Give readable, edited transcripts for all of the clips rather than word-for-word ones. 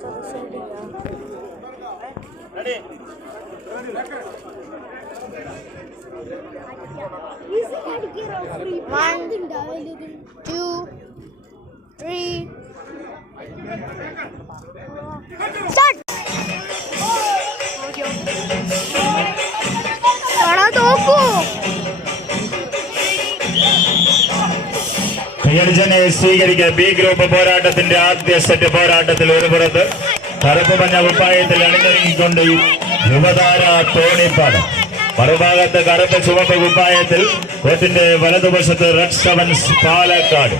One, two, three. Start. കയ്യടിച്ചനെ സ്വീകരിക്കുക. B group പോരാട്ടത്തിന്റെ ആദ്യ സെറ്റ് പോരാട്ടത്തിൽ ഒരു പുറത്ത് കറുപ്പ് മഞ്ഞ കുപ്പായത്തിൽ അണിഞ്ഞൊരുങ്ങിക്കൊണ്ട് യുവതാര തോണിപ്പാട്, മറുഭാഗത്ത് കറുപ്പ് ചുവപ്പ് കുപ്പായത്തിൽ കോർട്ടിന്റെ വലതുവശത്ത് റെഡ് സെവൻസ് പാലക്കാട്.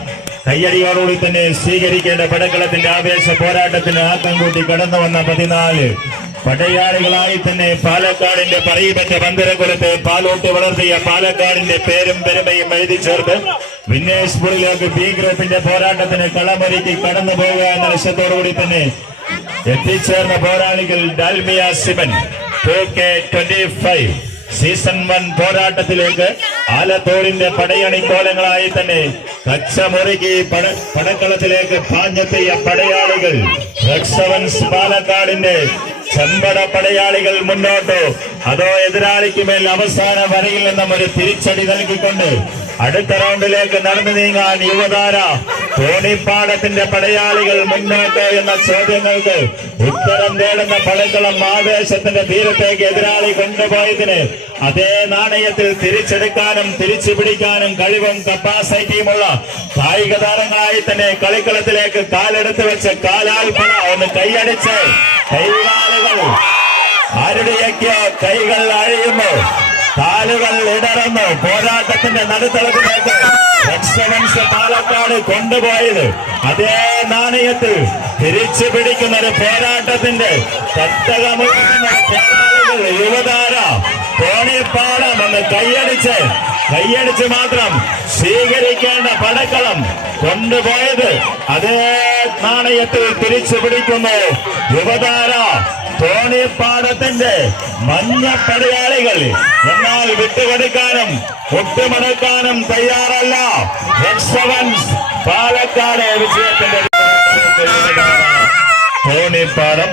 കയ്യടിയോടുകൂടി തന്നെ സ്വീകരിക്കേണ്ട പടക്കളത്തിന്റെ ആവേശ പോരാട്ടത്തിന് ആക്കം കൂട്ടി കടന്നു വന്ന 14 പടയാളികളായി തന്നെ പാലക്കാടിന്റെ പറയിപ്പറ്റ പന്തരകുലത്തെ പാലോട്ട് വളർത്തിയ പാലക്കാടിന്റെ പേരും പെരുമയും എഴുതി ചേർത്ത് വിന്നേഴ്സ്പൂരിലേക്ക് ബി ഗ്രൂപ്പിന്റെ പോരാട്ടത്തിന് കളമൊരുക്കി കടന്നു പോകുക എന്ന ലക്ഷ്യത്തോടുകൂടി തന്നെ എത്തിച്ചേർന്ന പോരാളികൾ ഡാൽമിയ സിമൻ 2K25 സീസൺ 1 പോരാട്ടത്തിലേക്ക് ആലത്തൂരിന്റെ പടയണി കോലങ്ങളായി തന്നെ കച്ചമുറുക്കി പടക്കളത്തിലേക്ക് പാഞ്ഞെത്തിയ പടയാളികൾ റെഡ് സെവൻസ് പാലക്കാടിന്റെ ചെമ്പട പടയാളികൾ മുന്നോട്ട്, അതോ എതിരാളിക്ക് മേൽ അവസാന വരയിൽ നിന്നും ഒരു തിരിച്ചടി നൽകിക്കൊണ്ട് അടുത്ത റൗണ്ടിലേക്ക് നടന്നു നീങ്ങാൻ യുവതാര തോണിപ്പാടത്തിന്റെ പടയാളികൾ മുന്നോട്ട് എന്ന ചോദ്യങ്ങൾക്ക് ഉത്തരം തേടുന്ന പടക്കളം ആവേശത്തിന്റെ തീരത്തേക്ക് എതിരാളി കൊണ്ടുപോയതിന് അതേ നാണയത്തിൽ തിരിച്ചെടുക്കാനും തിരിച്ചു പിടിക്കാനും കഴിവും കപ്പാസിറ്റിയുമുള്ള കായിക താരങ്ങളായി തന്നെ കളിക്കളത്തിലേക്ക് കാലെടുത്ത് വെച്ച് കാലാൽപ്പന ഒന്ന് കൈയടിച്ച് കൈകാലുകൾ ആരുടെയൊക്കെ കൈകൾ അഴിയുന്നു, കാലുകൾ ഇടറുന്നു. പോരാട്ടത്തിന്റെ നടുത്തളത്തിലേക്ക് റെഡ് സെവൻസ് പാലക്കാട് കൊണ്ടുപോയത് അതേ നാണയത്തിൽ തിരിച്ചു പിടിക്കുന്ന ഒരു പോരാട്ടത്തിന്റെ തട്ടകമുള്ള പോരാളികൾ യുവതാര തോണിപ്പാടം എന്ന് കൈയടിച്ച് മാത്രം സ്വീകരിക്കേണ്ട പടക്കളം കൊണ്ടുപോയത് അതേ നാണയത്തിൽ തിരിച്ചു പിടിക്കുന്നു യുവതാര തോണിപ്പാടത്തിന്റെ മഞ്ഞ പടയാളികൾ. എന്നാൽ വിട്ടുകൊടുക്കാനും ഒട്ടുമടക്കാനും തയ്യാറല്ല റെഡ് സെവൻസ് പാലക്കാട്. വിജയത്തിന്റെ തോണിപ്പാടം